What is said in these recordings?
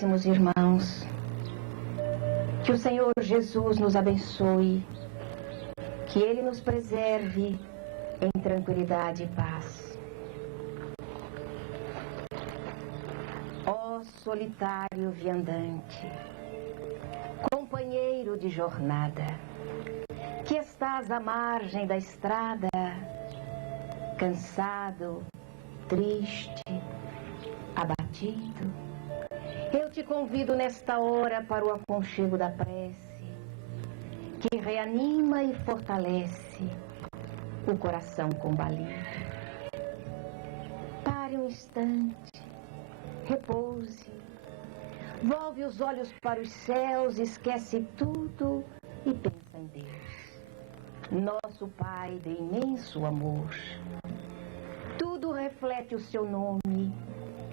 caríssimos irmãos, que o Senhor Jesus nos abençoe, que Ele nos preserve em tranquilidade e paz. Ó solitário viandante, companheiro de jornada, que estás à margem da estrada, cansado, triste, abatido, eu te convido nesta hora para o aconchego da prece, que reanima e fortalece o coração combalido. Pare um instante, repouse, volve os olhos para os céus, esquece tudo e pensa em Deus, nosso Pai de imenso amor. Tudo reflete o seu nome,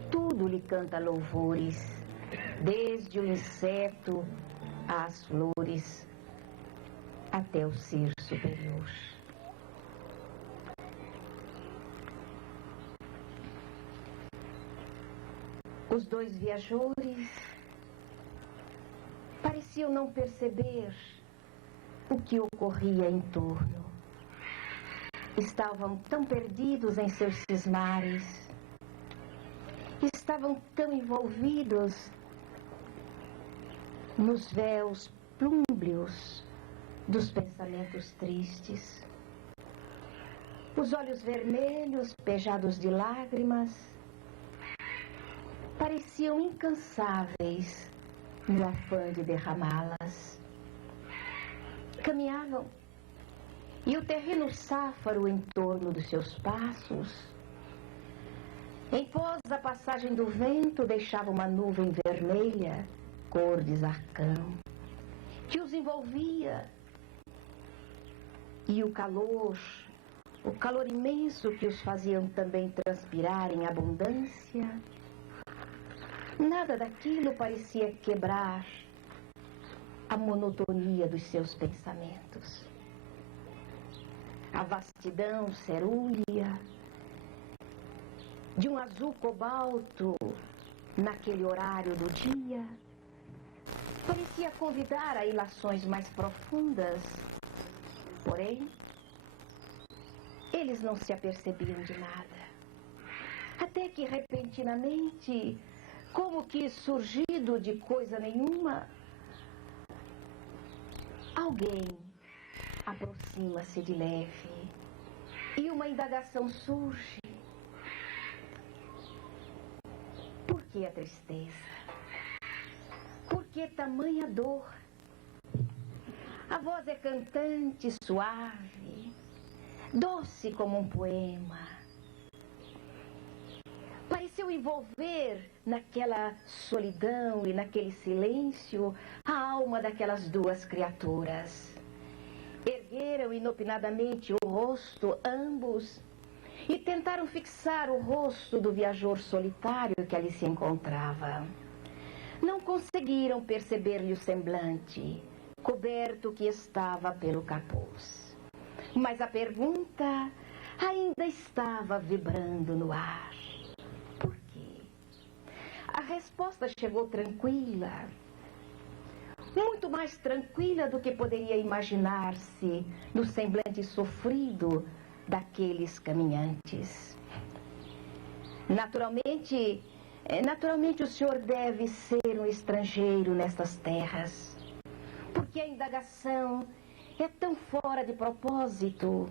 tudo lhe canta louvores, desde o inseto às flores, até o ser superior. Os dois viajores pareciam não perceber o que ocorria em torno. Estavam tão perdidos em seus cismares, estavam tão envolvidos nos véus plúmbeos dos pensamentos tristes. Os olhos vermelhos, pejados de lágrimas, pareciam incansáveis no afã de derramá-las. Caminhavam, e o terreno sáfaro em torno dos seus passos, em pós da passagem do vento, deixava uma nuvem vermelha, cor de zarcão, que os envolvia. E o calor imenso que os faziam também transpirar em abundância, nada daquilo parecia quebrar a monotonia dos seus pensamentos. A vastidão cerúlea, de um azul cobalto naquele horário do dia, parecia convidar a ilações mais profundas. Porém, eles não se apercebiam de nada. Até que repentinamente, como que surgido de coisa nenhuma, alguém aproxima-se de leve e uma indagação surge. Por que a tristeza? Por que tamanha dor? A voz é cantante, suave, doce como um poema. Pareceu envolver naquela solidão e naquele silêncio a alma daquelas duas criaturas. Ergueram inopinadamente o rosto, ambos, e tentaram fixar o rosto do viajor solitário que ali se encontrava. Não conseguiram perceber-lhe o semblante, coberto que estava pelo capuz. Mas a pergunta ainda estava vibrando no ar. Por quê? A resposta chegou tranquila, muito mais tranquila do que poderia imaginar-se no semblante sofrido daqueles caminhantes. Naturalmente o senhor deve ser um estrangeiro nestas terras, porque a indagação é tão fora de propósito.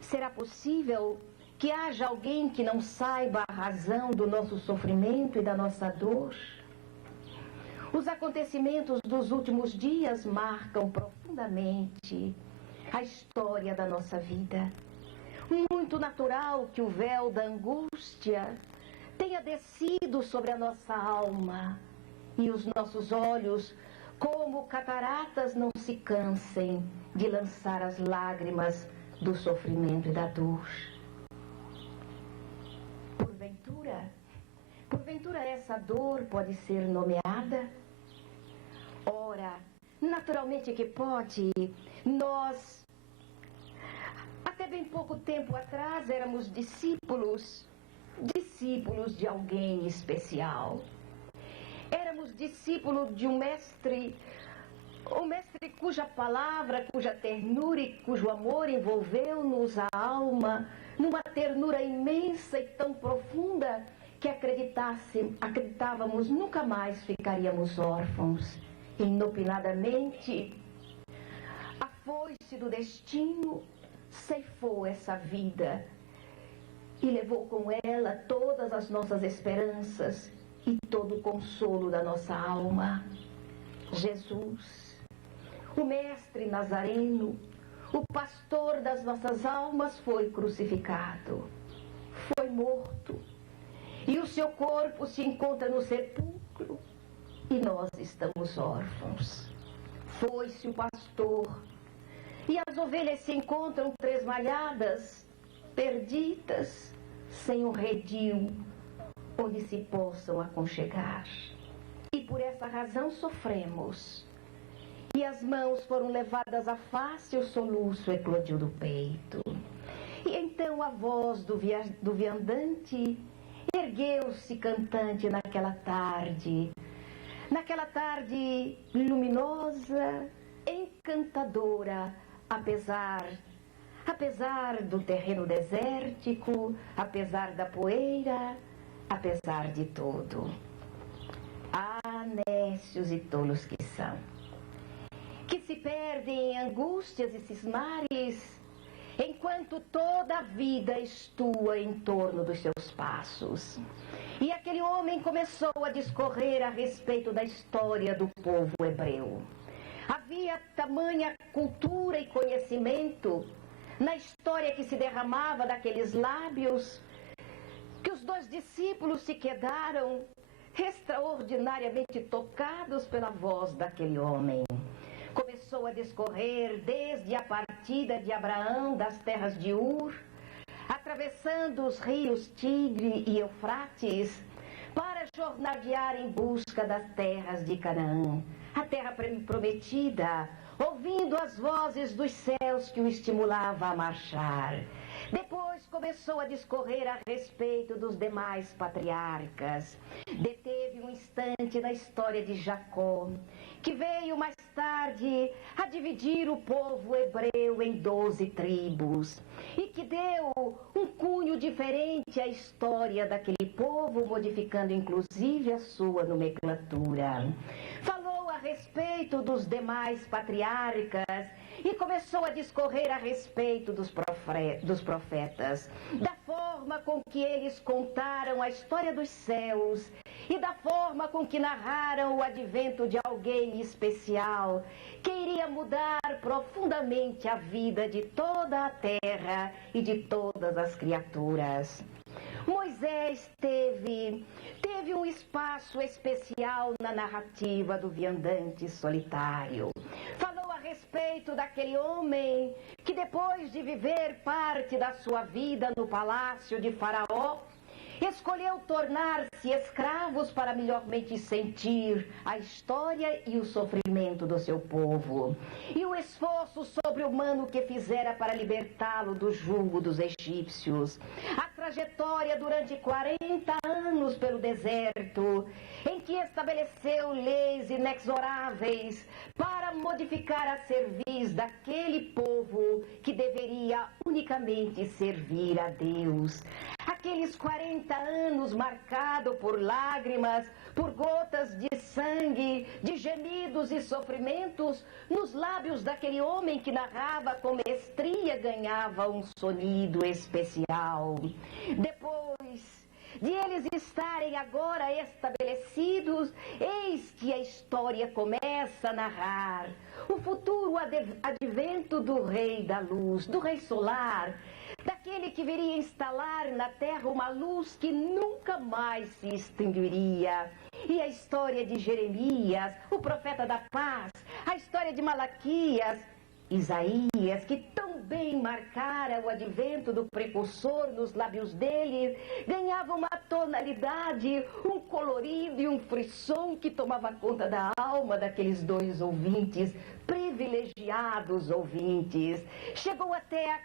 Será possível que haja alguém que não saiba a razão do nosso sofrimento e da nossa dor? Os acontecimentos dos últimos dias marcam profundamente a história da nossa vida. Muito natural que o véu da angústia tenha descido sobre a nossa alma e os nossos olhos, como cataratas, não se cansem de lançar as lágrimas do sofrimento e da dor. Porventura essa dor pode ser nomeada? Ora, naturalmente que pode. Nós, até bem pouco tempo atrás, éramos discípulos de alguém especial. Éramos discípulo de um mestre cuja palavra, cuja ternura e cujo amor envolveu-nos a alma numa ternura imensa e tão profunda que acreditávamos nunca mais ficaríamos órfãos. Inopinadamente, a foice do destino ceifou essa vida e levou com ela todas as nossas esperanças e todo o consolo da nossa alma. Jesus, o mestre nazareno, o pastor das nossas almas, foi crucificado, foi morto, e o seu corpo se encontra no sepulcro, e nós estamos órfãos. Foi-se o pastor, e as ovelhas se encontram tresmalhadas, perdidas, sem um redil onde se possam aconchegar. E por essa razão sofremos. E as mãos foram levadas à face, e o soluço eclodiu do peito. E então a voz do viandante ergueu-se cantante naquela tarde luminosa, encantadora, apesar do terreno desértico, apesar da poeira, apesar de tudo. Ah, nécios e tolos que são, que se perdem em angústias e cismares, enquanto toda a vida estua em torno dos seus passos. E aquele homem começou a discorrer a respeito da história do povo hebreu. Havia tamanha cultura e conhecimento na história que se derramava daqueles lábios, que os dois discípulos se quedaram extraordinariamente tocados pela voz daquele homem. Começou a discorrer desde a partida de Abraão das terras de Ur, atravessando os rios Tigre e Eufrates, para jornadear em busca das terras de Canaã, a terra prometida, ouvindo as vozes dos céus que o estimulava a marchar. Depois começou a discorrer a respeito dos demais patriarcas. Deteve um instante na história de Jacó, que veio mais tarde a dividir o povo hebreu em 12 tribos, e que deu um cunho diferente à história daquele povo, modificando inclusive a sua nomenclatura. Falou a respeito dos demais patriarcas e começou a discorrer a respeito dos profetas, da forma com que eles contaram a história dos céus e da forma com que narraram o advento de alguém especial que iria mudar profundamente a vida de toda a terra e de todas as criaturas. Moisés teve um espaço especial na narrativa do viandante solitário. Falou a respeito daquele homem que, depois de viver parte da sua vida no palácio de Faraó, escolheu tornar-se escravos para melhormente sentir a história e o sofrimento do seu povo, e o esforço sobre-humano que fizera para libertá-lo do jugo dos egípcios. A trajetória durante 40 anos pelo deserto, em que estabeleceu leis inexoráveis para modificar a cerviz daquele povo que deveria unicamente servir a Deus. Aqueles 40 anos marcados por lágrimas, por gotas de sangue, de gemidos e sofrimentos, nos lábios daquele homem que narrava com mestria, ganhava um sonido especial. Depois de eles estarem agora estabelecidos, eis que a história começa a narrar o futuro advento do Rei da Luz, do Rei Solar, daquele que viria instalar na terra uma luz que nunca mais se extinguiria. E a história de Jeremias, o profeta da paz, a história de Malaquias, Isaías, que tão bem marcara o advento do precursor nos lábios dele, ganhava uma tonalidade, um colorido e um frisson que tomava conta da alma daqueles dois ouvintes, privilegiados ouvintes. Chegou até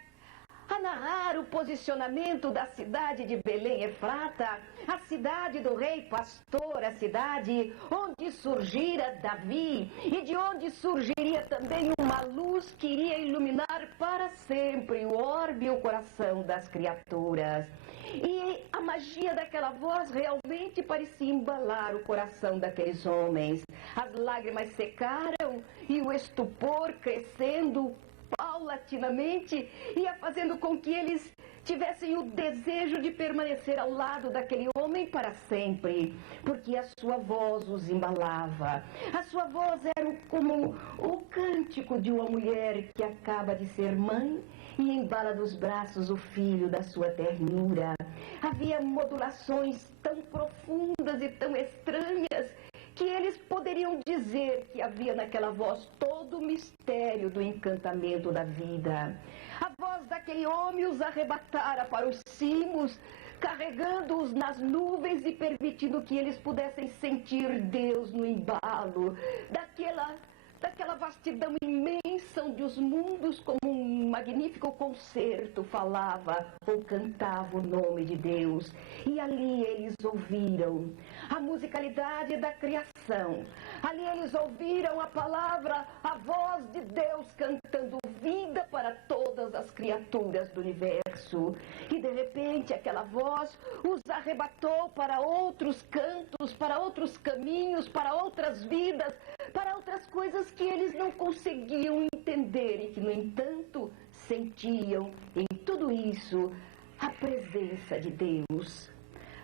a narrar o posicionamento da cidade de Belém Efrata, a cidade do rei pastor, a cidade onde surgira Davi e de onde surgiria também uma luz que iria iluminar para sempre o orbe e o coração das criaturas. E a magia daquela voz realmente parecia embalar o coração daqueles homens. As lágrimas secaram e o estupor, crescendo paulatinamente, ia fazendo com que eles tivessem o desejo de permanecer ao lado daquele homem para sempre, porque a sua voz os embalava. A sua voz era como o cântico de uma mulher que acaba de ser mãe e embala nos braços o filho da sua ternura. Havia modulações tão profundas e tão estranhas que eles poderiam dizer que havia naquela voz todo o mistério do encantamento da vida. A voz daquele homem os arrebatara para os cimos, carregando-os nas nuvens e permitindo que eles pudessem sentir Deus no embalo daquela vastidão imensa onde os mundos, como um magnífico concerto, falava ou cantava o nome de Deus. E ali eles ouviram a musicalidade da criação. Ali eles ouviram a palavra, a voz de Deus cantando vida para todas as criaturas do universo. E de repente aquela voz os arrebatou para outros cantos, para outros caminhos, para outras vidas, para outras coisas que eles não conseguiam entender e que, no entanto, sentiam em tudo isso a presença de Deus.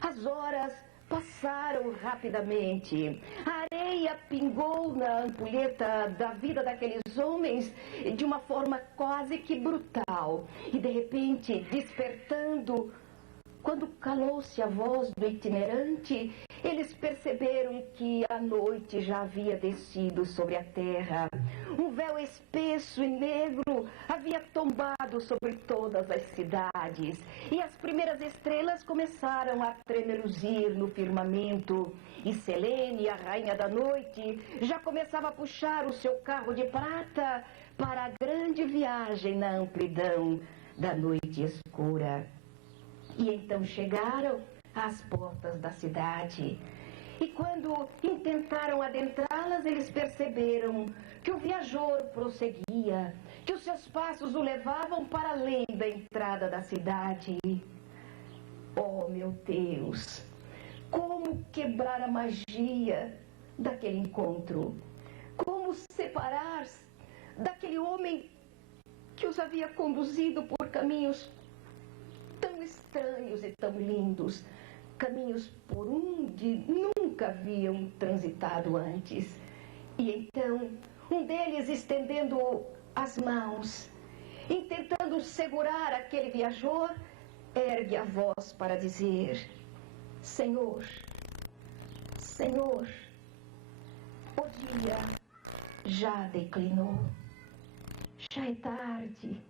As horas passaram rapidamente. A areia pingou na ampulheta da vida daqueles homens de uma forma quase que brutal. E, de repente, despertando, quando calou-se a voz do itinerante, eles perceberam que a noite já havia descido sobre a terra. Um véu espesso e negro havia tombado sobre todas as cidades. E as primeiras estrelas começaram a tremeluzir no firmamento. E Selene, a rainha da noite, já começava a puxar o seu carro de prata para a grande viagem na amplidão da noite escura. E então chegaram às portas da cidade. E quando intentaram adentrá-las, eles perceberam que o viajor prosseguia, que os seus passos o levavam para além da entrada da cidade. Oh, meu Deus! Como quebrar a magia daquele encontro? Como separar-se daquele homem que os havia conduzido por caminhos tão estranhos e tão lindos, caminhos por onde nunca haviam transitado antes. E então, um deles, estendendo as mãos, tentando segurar aquele viajor, ergue a voz para dizer: Senhor, Senhor, o dia já declinou, já é tarde,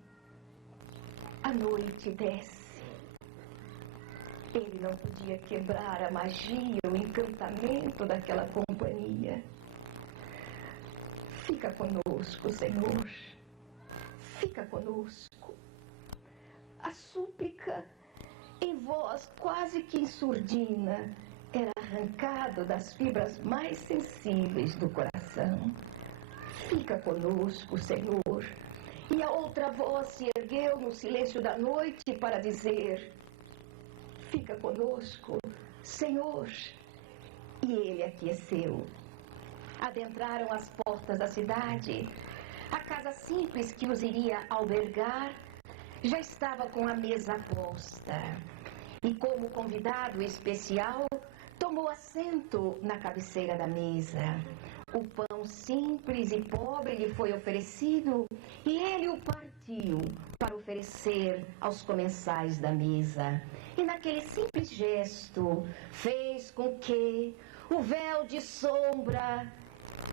a noite desce. Ele não podia quebrar a magia, o encantamento daquela companhia. Fica conosco, Senhor. Fica conosco. A súplica, em voz quase que em surdina, era arrancado das fibras mais sensíveis do coração. Fica conosco, Senhor. E a outra voz se ergueu no silêncio da noite para dizer: fica conosco, Senhor. E ele aqueceu. Adentraram as portas da cidade. A casa simples que os iria albergar já estava com a mesa posta. E como convidado especial, tomou assento na cabeceira da mesa. O pão simples e pobre lhe foi oferecido e ele o partiu para oferecer aos comensais da mesa. E naquele simples gesto fez com que o véu de sombra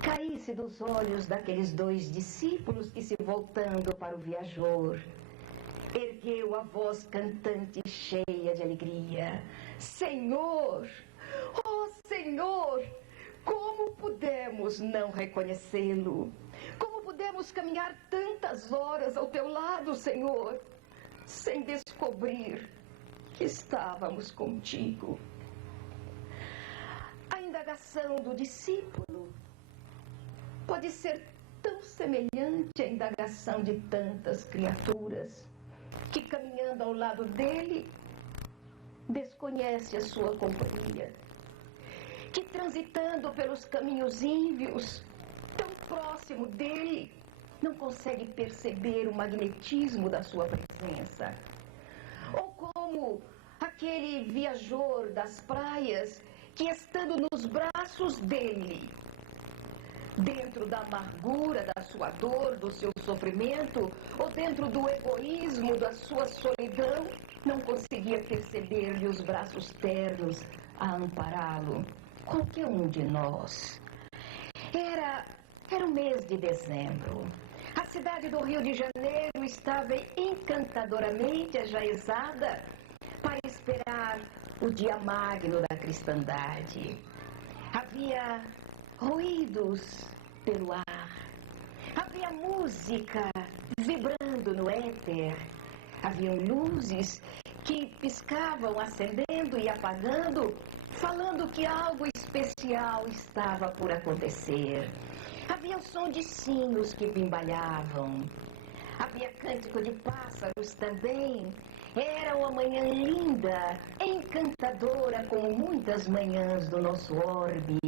caísse dos olhos daqueles dois discípulos que, se voltando para o viajor, ergueu a voz cantante cheia de alegria: Senhor, oh Senhor, como pudemos não reconhecê-lo? Como pudemos caminhar tantas horas ao teu lado, Senhor? sem descobrir que estávamos contigo. A indagação do discípulo pode ser tão semelhante à indagação de tantas criaturas que, caminhando ao lado dele, desconhece a sua companhia, que, transitando pelos caminhos ímpios, tão próximo dele, não consegue perceber o magnetismo da sua presença. Ou como aquele viajor das praias que, estando nos braços dele, dentro da amargura da sua dor, do seu sofrimento, ou dentro do egoísmo da sua solidão, não conseguia perceber-lhe os braços ternos a ampará-lo. Qualquer um de nós. Era o mês de dezembro. A cidade do Rio de Janeiro estava encantadoramente ajaezada para esperar o dia magno da cristandade. Havia ruídos pelo ar, havia música vibrando no éter, haviam luzes que piscavam, acendendo e apagando, falando que algo especial estava por acontecer. Havia o som de sinos que bimbalhavam, havia cântico de pássaros também. Era uma manhã linda, encantadora, como muitas manhãs do nosso orbe,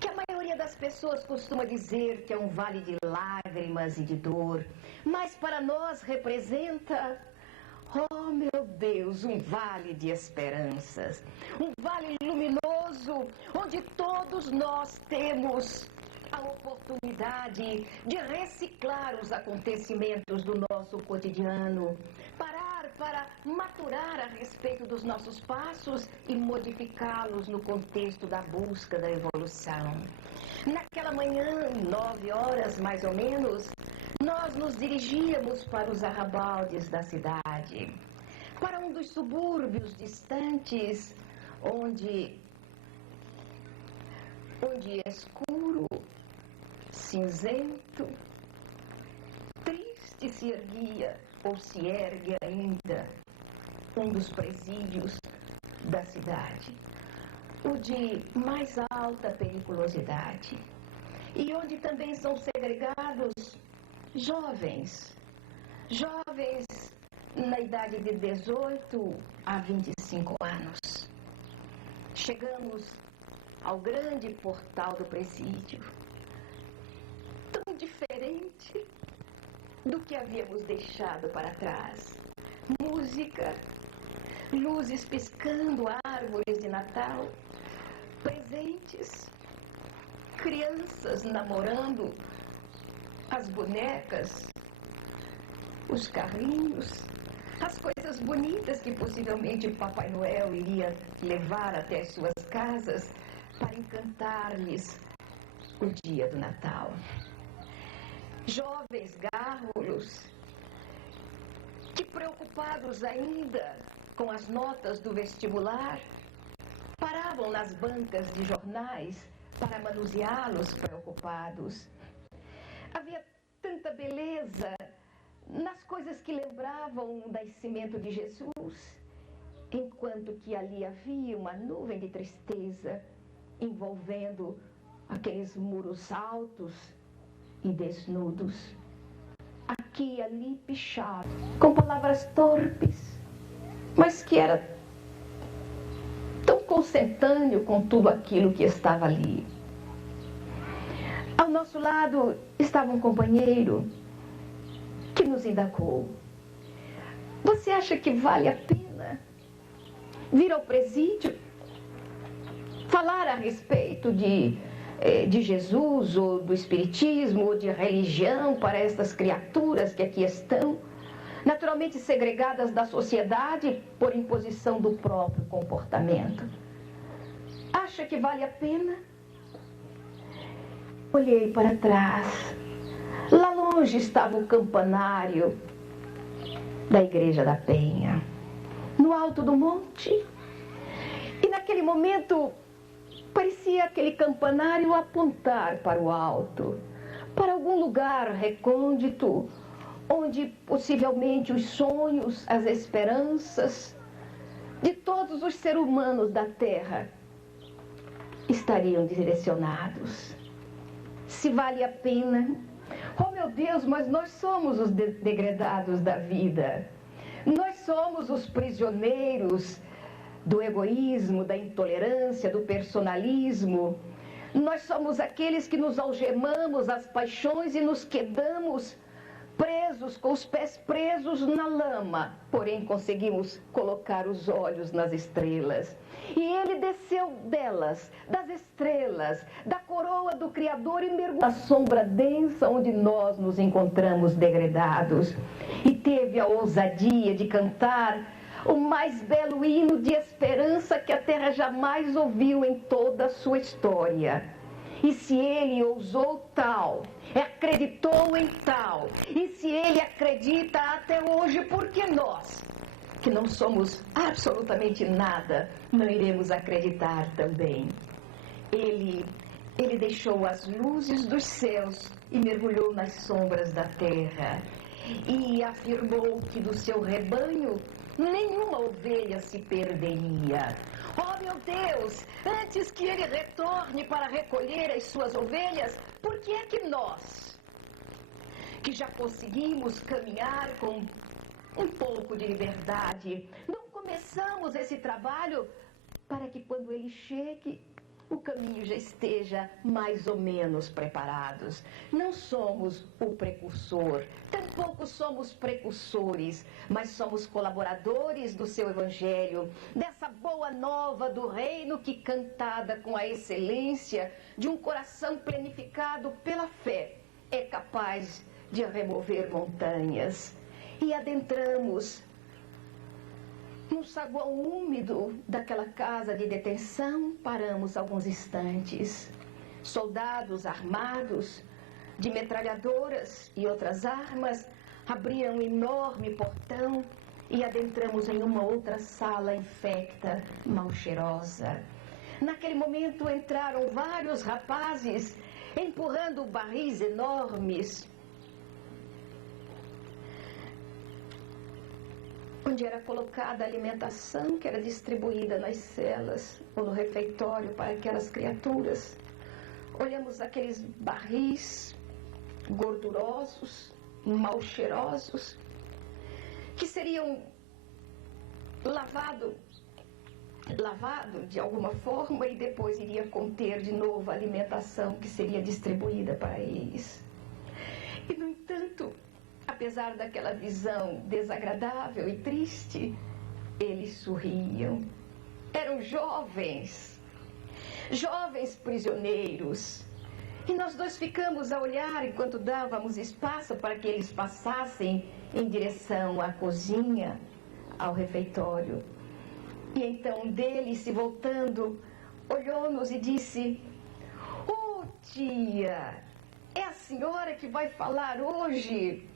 que a maioria das pessoas costuma dizer que é um vale de lágrimas e de dor, mas para nós representa, oh meu Deus, um vale de esperanças, um vale luminoso, onde todos nós temos a oportunidade de reciclar os acontecimentos do nosso cotidiano, parar para maturar a respeito dos nossos passos e modificá-los no contexto da busca da evolução. Naquela manhã, 9 horas mais ou menos, nós nos dirigíamos para os arrabaldes da cidade, para um dos subúrbios distantes, onde é escuro, cinzento, triste se erguia, ou se ergue ainda, um dos presídios da cidade, o de mais alta periculosidade, e onde também são segregados jovens na idade de 18 a 25 anos. Chegamos ao grande portal do presídio, tão diferente do que havíamos deixado para trás. Música, luzes piscando, árvores de Natal, presentes, crianças namorando, as bonecas, os carrinhos, as coisas bonitas que possivelmente o Papai Noel iria levar até as suas casas para encantar-lhes o dia do Natal. Jovens gárrulos que, preocupados ainda com as notas do vestibular, paravam nas bancas de jornais para manuseá-los preocupados. Havia tanta beleza nas coisas que lembravam o nascimento de Jesus, enquanto que ali havia uma nuvem de tristeza envolvendo aqueles muros altos e desnudos, aqui e ali pichado, com palavras torpes, mas que era tão consentâneo com tudo aquilo que estava ali. Ao nosso lado estava um companheiro que nos indagou: você acha que vale a pena vir ao presídio falar a respeito de Jesus, ou do espiritismo, ou de religião para estas criaturas que aqui estão, naturalmente segregadas da sociedade por imposição do próprio comportamento? Acha que vale a pena? Olhei para trás. Lá longe estava o campanário da Igreja da Penha, no alto do monte. E naquele momento parecia aquele campanário apontar para o alto, para algum lugar recôndito, onde possivelmente os sonhos, as esperanças de todos os seres humanos da Terra estariam direcionados. Se vale a pena. Oh meu Deus, mas nós somos os degredados da vida. Nós somos os prisioneiros do egoísmo, da intolerância, do personalismo. Nós somos aqueles que nos algemamos às paixões e nos quedamos presos, com os pés presos na lama, porém conseguimos colocar os olhos nas estrelas. E ele desceu delas, das estrelas, da coroa do Criador e mergulhou na sombra densa onde nós nos encontramos degredados. E teve a ousadia de cantar o mais belo hino de esperança que a terra jamais ouviu em toda a sua história. E se ele ousou tal, acreditou em tal, e se ele acredita até hoje, por que nós, que não somos absolutamente nada, não iremos acreditar também? Ele deixou as luzes dos céus e mergulhou nas sombras da terra. E afirmou que do seu rebanho nenhuma ovelha se perderia. Oh meu Deus, antes que ele retorne para recolher as suas ovelhas, por que é que nós, que já conseguimos caminhar com um pouco de liberdade, não começamos esse trabalho para que quando ele chegue, o caminho já esteja mais ou menos preparados? Não somos o precursor, tampouco somos precursores, mas somos colaboradores do seu evangelho, dessa boa nova do reino que, cantada com a excelência de um coração planificado pela fé, é capaz de remover montanhas. E adentramos num saguão úmido daquela casa de detenção, paramos alguns instantes. Soldados armados de metralhadoras e outras armas abriram um enorme portão e adentramos em uma outra sala infecta, mal cheirosa. Naquele momento entraram vários rapazes empurrando barris enormes, onde era colocada a alimentação que era distribuída nas celas ou no refeitório para aquelas criaturas. Olhamos aqueles barris gordurosos, mal cheirosos, que seriam lavado de alguma forma e depois iria conter de novo a alimentação que seria distribuída para eles. E, no entanto, apesar daquela visão desagradável e triste, eles sorriam. Eram jovens prisioneiros. E nós dois ficamos a olhar enquanto dávamos espaço para que eles passassem em direção à cozinha, ao refeitório. E então um deles, se voltando, olhou-nos e disse: "Oh, tia, é a senhora que vai falar hoje?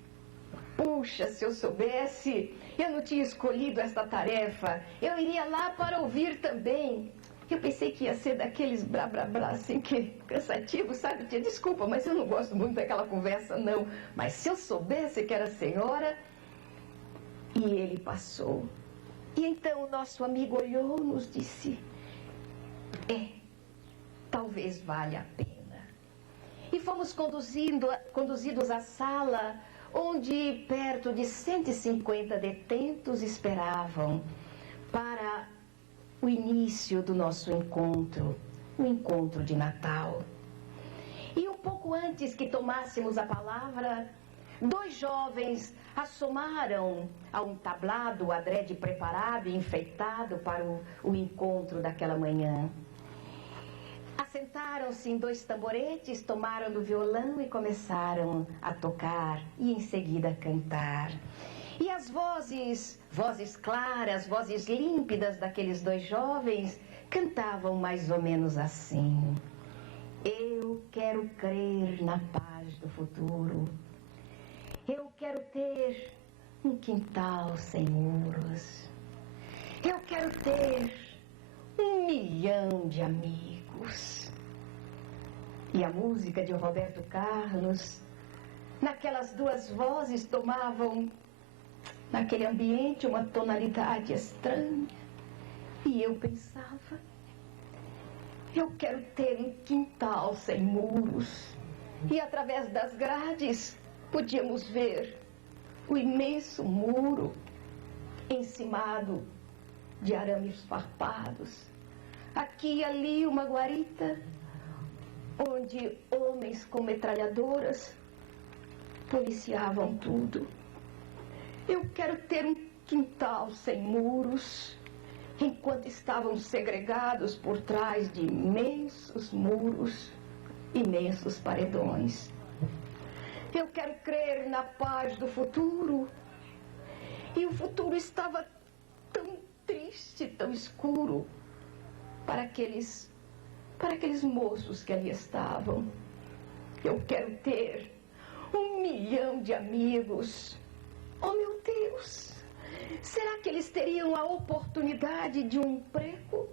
Puxa, se eu soubesse, eu não tinha escolhido esta tarefa. Eu iria lá para ouvir também." Eu pensei que ia ser daqueles blá, assim, que cansativo, sabe? Tia, desculpa, mas eu não gosto muito daquela conversa, não. Mas se eu soubesse que era a senhora... E ele passou. E então o nosso amigo olhou-nos e disse: talvez valha a pena. E fomos conduzidos à sala onde perto de 150 detentos esperavam para o início do nosso encontro, o encontro de Natal. E um pouco antes que tomássemos a palavra, 2 jovens assomaram a um tablado adrede preparado e enfeitado para o encontro daquela manhã. Assentaram-se em 2 tamboretes, tomaram do violão e começaram a tocar e em seguida a cantar. E as vozes claras, vozes límpidas daqueles 2 jovens cantavam mais ou menos assim: "Eu quero crer na paz do futuro. Eu quero ter um quintal sem muros. Eu quero ter 1 milhão de amigos." E a música de Roberto Carlos naquelas duas vozes tomavam, naquele ambiente, uma tonalidade estranha. E eu pensava, eu quero ter um quintal sem muros. E através das grades podíamos ver o imenso muro encimado de arames farpados. Aqui e ali uma guarita, onde homens com metralhadoras policiavam tudo. Eu quero ter um quintal sem muros, enquanto estavam segregados por trás de imensos muros, imensos paredões. Eu quero crer na paz do futuro, e o futuro estava tão triste, tão escuro, para aqueles moços que ali estavam. Eu quero ter 1 milhão de amigos. Oh, meu Deus! Será que eles teriam a oportunidade de um emprego?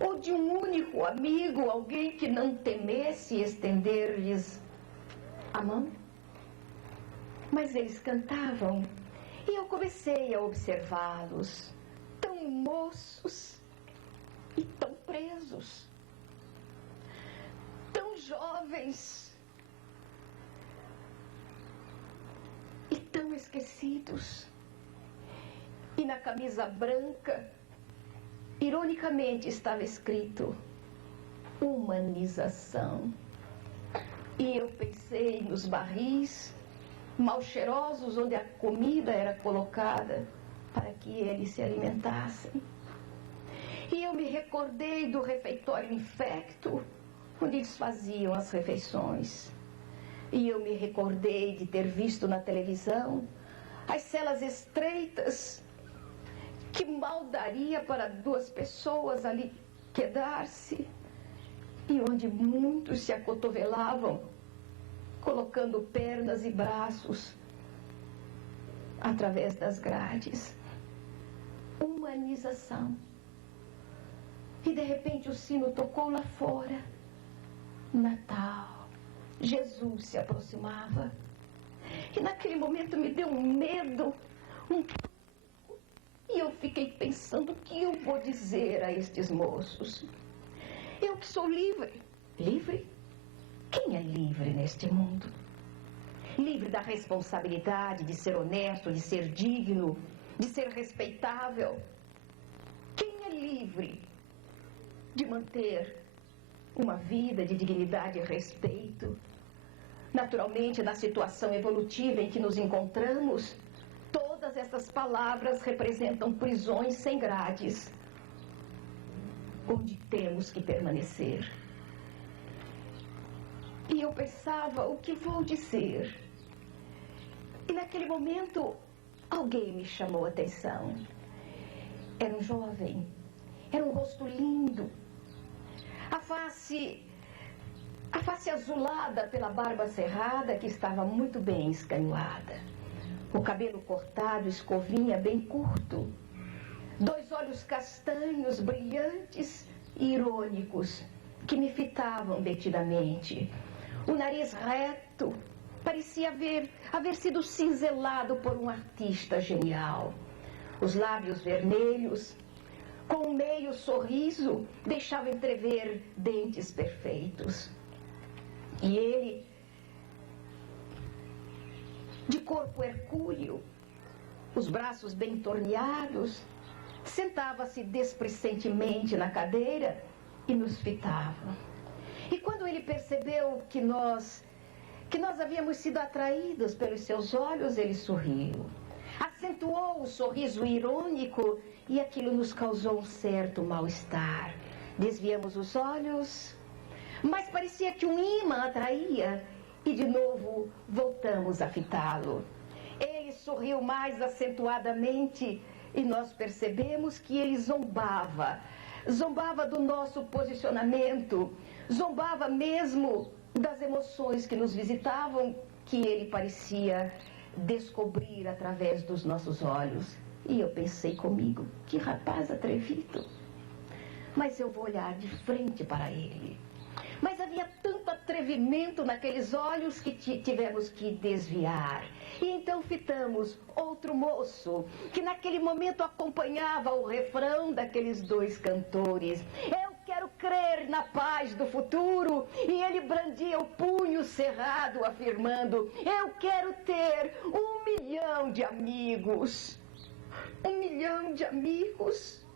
Ou de um único amigo, alguém que não temesse estender-lhes a mão? Mas eles cantavam, e eu comecei a observá-los, tão moços e tão presos, tão jovens e tão esquecidos. E na camisa branca, ironicamente, estava escrito humanização. E eu pensei nos barris mal cheirosos onde a comida era colocada para que eles se alimentassem. E eu me recordei do refeitório infecto, onde eles faziam as refeições. E eu me recordei de ter visto na televisão as celas estreitas, que mal daria para 2 pessoas ali quedar-se, e onde muitos se acotovelavam, colocando pernas e braços através das grades. Humanização. E de repente o sino tocou lá fora. Natal. Jesus se aproximava. E naquele momento me deu um medo, e eu fiquei pensando, o que eu vou dizer a estes moços? Eu que sou livre. Livre? Quem é livre neste mundo? Livre da responsabilidade de ser honesto, de ser digno, de ser respeitável. Quem é livre de manter uma vida de dignidade e respeito? Naturalmente, na situação evolutiva em que nos encontramos, todas essas palavras representam prisões sem grades, onde temos que permanecer. E eu pensava, o que vou dizer? E naquele momento, alguém me chamou a atenção. Era um jovem, era um rosto lindo, a face azulada pela barba cerrada, que estava muito bem escanhoada. O cabelo cortado, escovinha, bem curto. 2 olhos castanhos, brilhantes e irônicos, que me fitavam detidamente. O nariz reto, parecia haver sido cinzelado por um artista genial. Os lábios vermelhos, com um meio sorriso, deixavam entrever dentes perfeitos. E ele, de corpo hercúleo, os braços bem torneados, sentava-se desprecentemente na cadeira e nos fitava. E quando ele percebeu que nós havíamos sido atraídos pelos seus olhos, ele sorriu. Acentuou o sorriso irônico e aquilo nos causou um certo mal-estar. Desviamos os olhos, mas parecia que um imã atraía, e de novo voltamos a fitá-lo. Ele sorriu mais acentuadamente e nós percebemos que ele zombava do nosso posicionamento, zombava mesmo das emoções que nos visitavam, que ele parecia descobrir através dos nossos olhos. E eu pensei comigo, que rapaz atrevido. Mas eu vou olhar de frente para ele. Mas havia tanta atrevimento naqueles olhos que tivemos que desviar. E então fitamos outro moço, que naquele momento acompanhava o refrão daqueles dois cantores. Eu quero crer na paz do futuro. E ele brandia o punho cerrado, afirmando: eu quero ter 1 milhão de amigos. 1 milhão de amigos.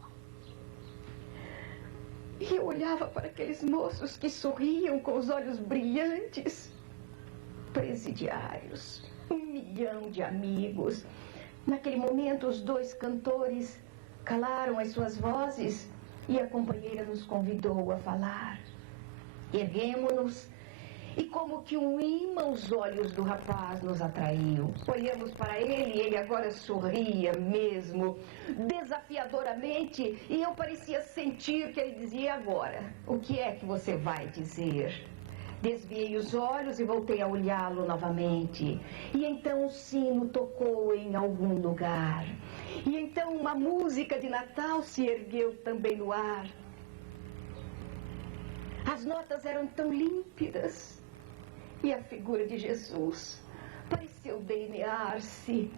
E eu olhava para aqueles moços que sorriam com os olhos brilhantes. Presidiários, 1 milhão de amigos. Naquele momento, os dois cantores calaram as suas vozes e a companheira nos convidou a falar. Erguemo-nos e, como que um imã, os olhos do rapaz nos atraiu. Olhamos para ele e ele agora sorria mesmo, desafiadoramente, e eu parecia sentir que ele dizia: e agora, o que é que você vai dizer? Desviei os olhos e voltei a olhá-lo novamente. E então o sino tocou em algum lugar. E então uma música de Natal se ergueu também no ar. As notas eram tão límpidas. E a figura de Jesus pareceu delinear-se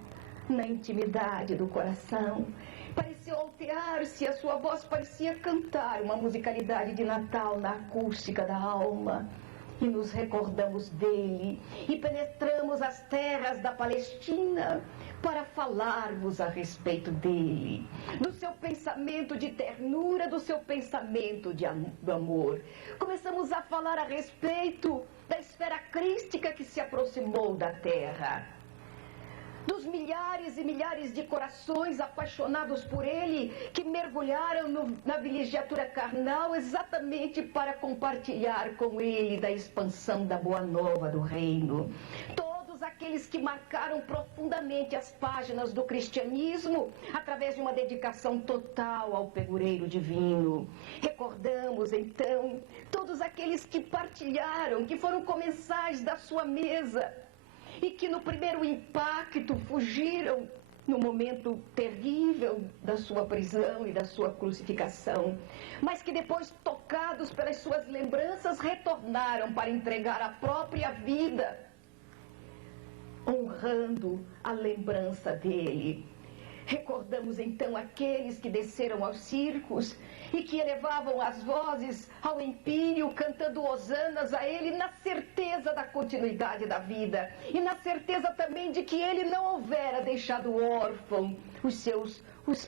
na intimidade do coração. Pareceu altear-se, a sua voz parecia cantar uma musicalidade de Natal na acústica da alma. E nos recordamos dele e penetramos as terras da Palestina para falar-vos a respeito dele, do seu pensamento de ternura, do seu pensamento do amor. Começamos a falar a respeito da esfera crística que se aproximou da terra, dos milhares e milhares de corações apaixonados por ele, que mergulharam na vilegiatura carnal exatamente para compartilhar com ele da expansão da boa nova do reino. Todos aqueles que marcaram profundamente as páginas do cristianismo através de uma dedicação total ao pegureiro divino. Recordamos então todos aqueles que partilharam, que foram comensais da sua mesa, e que no primeiro impacto fugiram no momento terrível da sua prisão e da sua crucificação, mas que depois, tocados pelas suas lembranças, retornaram para entregar a própria vida, honrando a lembrança dele. Recordamos então aqueles que desceram aos circos e que elevavam as vozes ao empíreo, cantando hosanas a ele, na certeza da continuidade da vida e na certeza também de que ele não houvera deixado órfão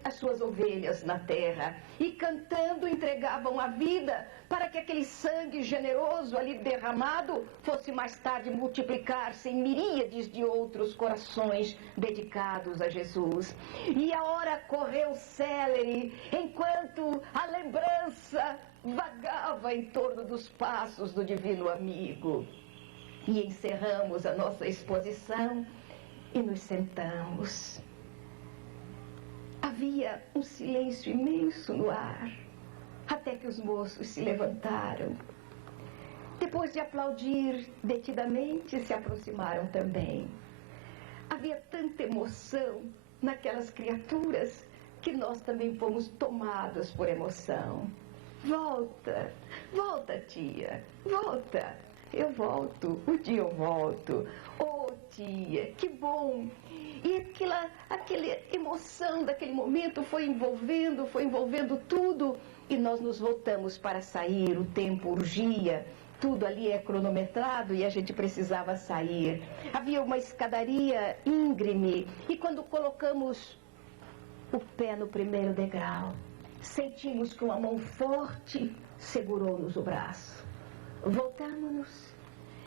as suas ovelhas na terra. E cantando entregavam a vida para que aquele sangue generoso ali derramado fosse mais tarde multiplicar-se em miríades de outros corações dedicados a Jesus. E a hora correu célere, enquanto a lembrança vagava em torno dos passos do divino amigo. E encerramos a nossa exposição e nos sentamos. Havia um silêncio imenso no ar, até que os moços se levantaram. Depois de aplaudir detidamente, se aproximaram também. Havia tanta emoção naquelas criaturas que nós também fomos tomados por emoção. Volta, volta, tia, volta. Eu volto, um dia eu volto. Oh, tia, que bom. E aquela emoção daquele momento foi envolvendo tudo. E nós nos voltamos para sair, o tempo urgia, tudo ali é cronometrado e a gente precisava sair. Havia uma escadaria íngreme e quando colocamos o pé no primeiro degrau, sentimos que uma mão forte segurou-nos o braço. Voltamos-nos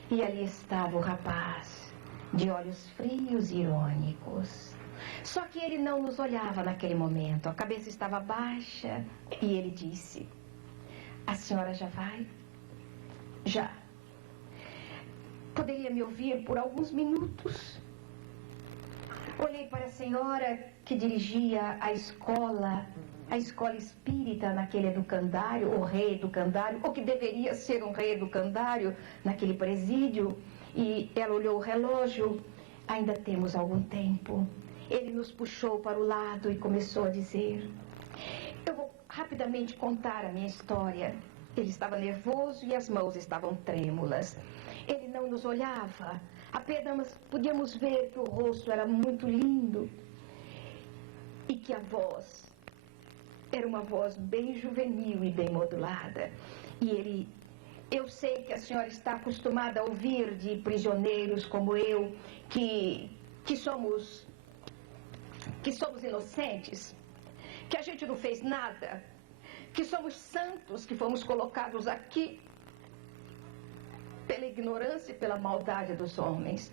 e ali estava o rapaz, de olhos frios e irônicos. Só que ele não nos olhava naquele momento, a cabeça estava baixa e ele disse: a senhora já vai? Já. Poderia me ouvir por alguns minutos? Olhei para a senhora que dirigia a escola espírita naquele educandário, o rei educandário, ou que deveria ser um rei educandário naquele presídio, e ela olhou o relógio. Ainda temos algum tempo. Ele nos puxou para o lado e começou a dizer: eu vou rapidamente contar a minha história. Ele estava nervoso e as mãos estavam trêmulas. Ele não nos olhava. Apenas podíamos ver que o rosto era muito lindo e que a voz era uma voz bem juvenil e bem modulada. E ele: eu sei que a senhora está acostumada a ouvir de prisioneiros como eu, que somos inocentes, que a gente não fez nada, que somos santos, que fomos colocados aqui pela ignorância e pela maldade dos homens.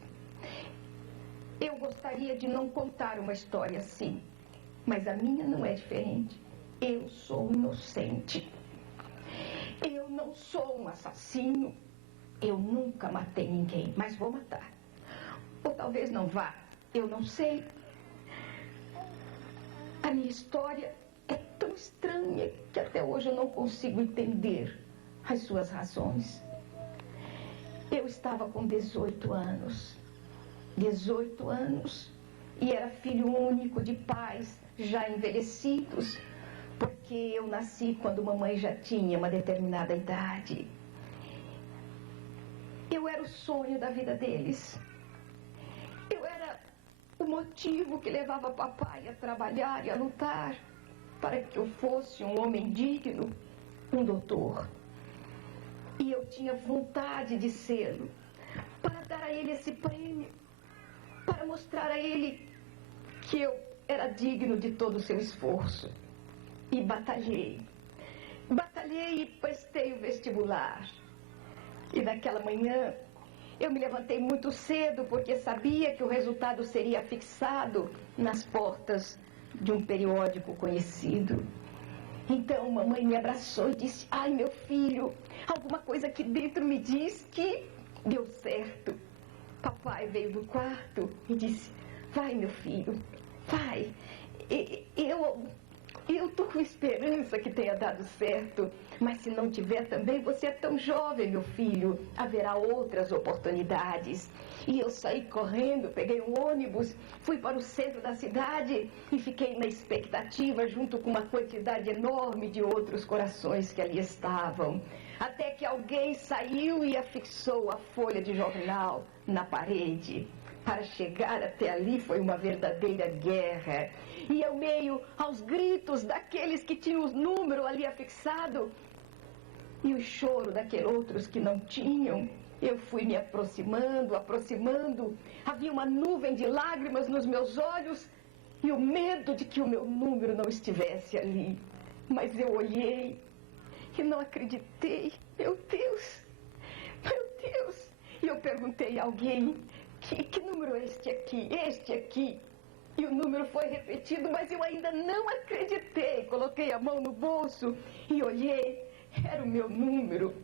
Eu gostaria de não contar uma história assim, mas a minha não é diferente. Eu sou inocente. Eu não sou um assassino. Eu nunca matei ninguém, mas vou matar. Ou talvez não vá, eu não sei. A minha história é tão estranha que até hoje eu não consigo entender as suas razões. Eu estava com 18 anos. 18 anos. E era filho único de pais já envelhecidos, porque eu nasci quando mamãe já tinha uma determinada idade. Eu era o sonho da vida deles. Eu era o motivo que levava papai a trabalhar e a lutar para que eu fosse um homem digno, um doutor. E eu tinha vontade de sê-lo, para dar a ele esse prêmio, para mostrar a ele que eu era digno de todo o seu esforço. E batalhei. Batalhei e prestei o vestibular. E naquela manhã eu me levantei muito cedo, porque sabia que o resultado seria fixado nas portas de um periódico conhecido. Então mamãe me abraçou e disse: ai, meu filho, alguma coisa aqui dentro me diz que deu certo. Papai veio do quarto e disse: vai, meu filho, vai. Eu estou com esperança que tenha dado certo, mas se não tiver também, você é tão jovem, meu filho, haverá outras oportunidades. E eu saí correndo, peguei um ônibus, fui para o centro da cidade e fiquei na expectativa junto com uma quantidade enorme de outros corações que ali estavam. Até que alguém saiu e afixou a folha de jornal na parede. Para chegar até ali foi uma verdadeira guerra. E eu, meio aos gritos daqueles que tinham o número ali afixado e o choro daqueles outros que não tinham, eu fui me aproximando. Havia uma nuvem de lágrimas nos meus olhos e o medo de que o meu número não estivesse ali. Mas eu olhei e não acreditei. Meu Deus! E eu perguntei a alguém: que número é este aqui? Este aqui. E o número foi repetido, mas eu ainda não acreditei. Coloquei a mão no bolso e olhei. Era o meu número.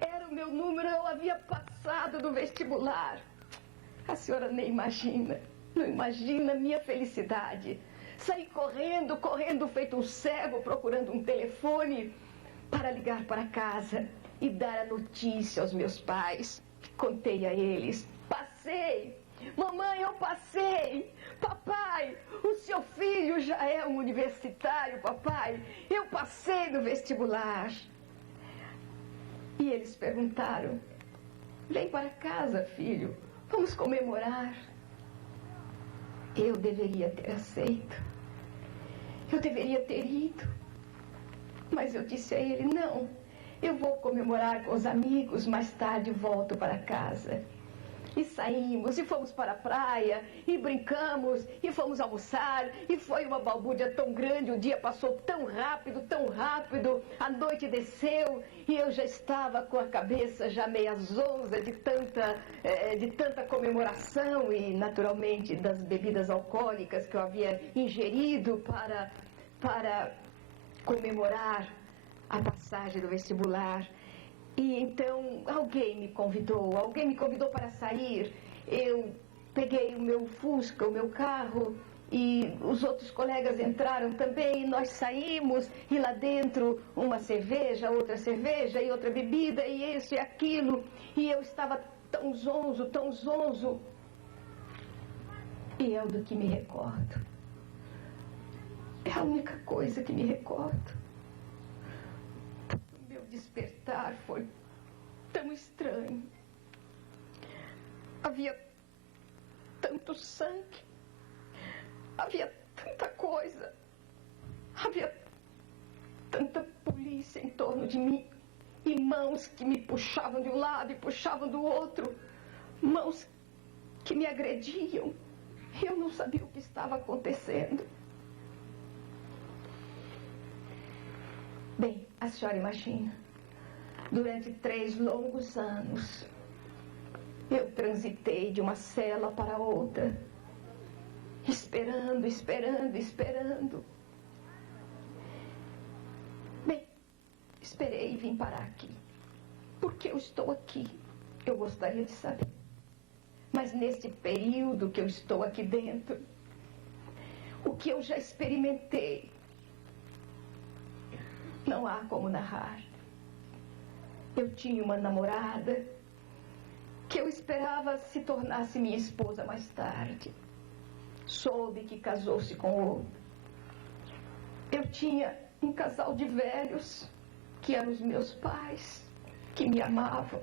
Era o meu número, eu havia passado no vestibular. A senhora nem imagina, não imagina a minha felicidade. Saí correndo feito um cego, procurando um telefone para ligar para casa e dar a notícia aos meus pais. Contei a eles: passei, mamãe, eu passei. Papai, o seu filho já é um universitário, papai. Eu passei no vestibular. E eles perguntaram: vem para casa, filho, vamos comemorar. Eu deveria ter aceito. Eu deveria ter ido. Mas eu disse a ele: não, eu vou comemorar com os amigos, mais tarde volto para casa. E saímos, e fomos para a praia, e brincamos, e fomos almoçar, e foi uma balbúrdia tão grande, o dia passou tão rápido, a noite desceu, e eu já estava com a cabeça já meia zonza de tanta comemoração e, naturalmente, das bebidas alcoólicas que eu havia ingerido para comemorar a passagem do vestibular. E então alguém me convidou para sair. Eu peguei o meu Fusca, o meu carro, e os outros colegas entraram também, e nós saímos, e lá dentro uma cerveja, outra cerveja, e outra bebida, e isso e aquilo, e eu estava tão zonzo, e é o do que me recordo. É a única coisa que me recordo. despertar foi tão estranho. Havia tanto sangue, havia tanta coisa, havia tanta polícia em torno de mim, e mãos que me puxavam de um lado e puxavam do outro, mãos que me agrediam. Eu não sabia o que estava acontecendo. Bem, a senhora imagina, durante 3 longos anos, eu transitei de uma cela para outra, esperando, esperando, esperando. Bem, esperei e vim parar aqui. Por que eu estou aqui? Eu gostaria de saber. Mas neste período que eu estou aqui dentro, o que eu já experimentei, não há como narrar. Eu tinha uma namorada que eu esperava se tornasse minha esposa mais tarde. Soube que casou-se com outro. Eu tinha um casal de velhos, que eram os meus pais, que me amavam.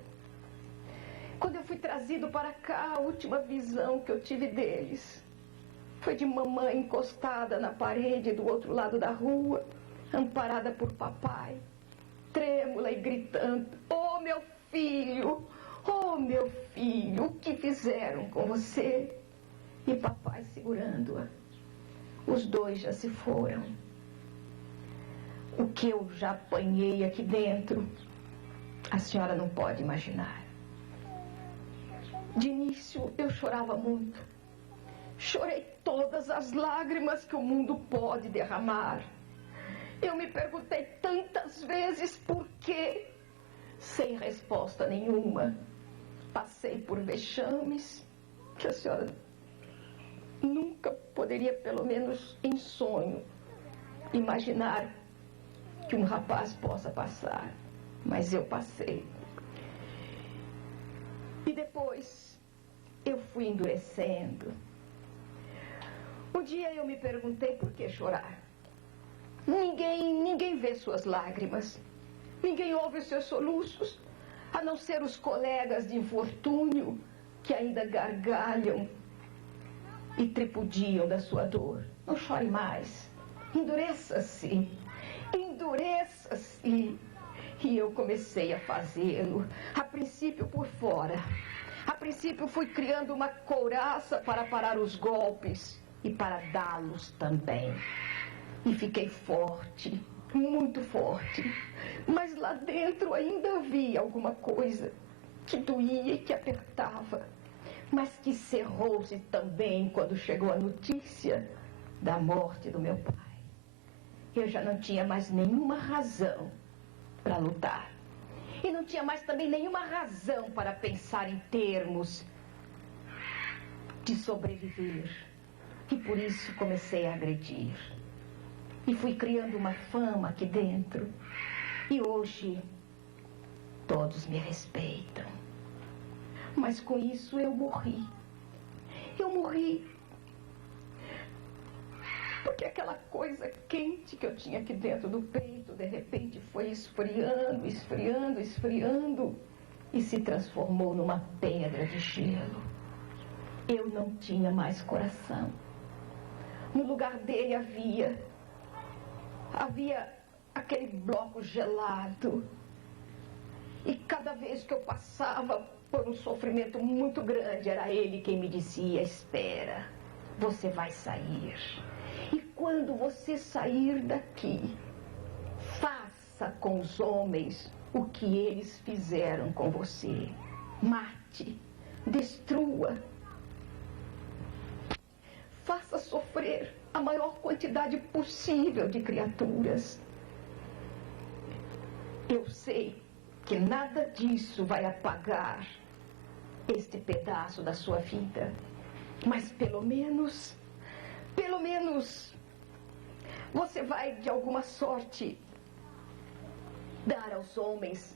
Quando eu fui trazido para cá, a última visão que eu tive deles foi de mamãe encostada na parede do outro lado da rua, amparada por papai, trêmula e gritando: "Oh, meu filho! Oh, meu filho, o que fizeram com você?" E papai segurando-a. Os dois já se foram. O que eu já apanhei aqui dentro, a senhora não pode imaginar. De início, eu chorava muito. Chorei todas as lágrimas que o mundo pode derramar. Eu me perguntei tantas vezes por quê, sem resposta nenhuma. Passei por vexames que a senhora nunca poderia, pelo menos em sonho, imaginar que um rapaz possa passar. Mas eu passei. E depois eu fui endurecendo. Um dia eu me perguntei por que chorar. Ninguém vê suas lágrimas. Ninguém ouve os seus soluços, a não ser os colegas de infortúnio que ainda gargalham e tripudiam da sua dor. Não chore mais. Endureça-se. Endureça-se. E eu comecei a fazê-lo, a princípio por fora. A princípio fui criando uma couraça para parar os golpes e para dá-los também. E fiquei forte, muito forte. Mas lá dentro ainda havia alguma coisa que doía e que apertava, mas que cerrou-se também quando chegou a notícia da morte do meu pai. Eu já não tinha mais nenhuma razão para lutar. E não tinha mais também nenhuma razão para pensar em termos de sobreviver. E por isso comecei a agredir. E fui criando uma fama aqui dentro. E hoje todos me respeitam. Mas com isso eu morri. Eu morri porque aquela coisa quente que eu tinha aqui dentro do peito, de repente foi esfriando, esfriando, esfriando e se transformou numa pedra de gelo. Eu não tinha mais coração. No lugar dele havia aquele bloco gelado. E cada vez que eu passava por um sofrimento muito grande, era ele quem me dizia: espera, você vai sair. E quando você sair daqui, faça com os homens o que eles fizeram com você. Mate, destrua. Faça sofrer a maior quantidade possível de criaturas. Eu sei que nada disso vai apagar este pedaço da sua vida. Mas pelo menos, você vai, de alguma sorte, dar aos homens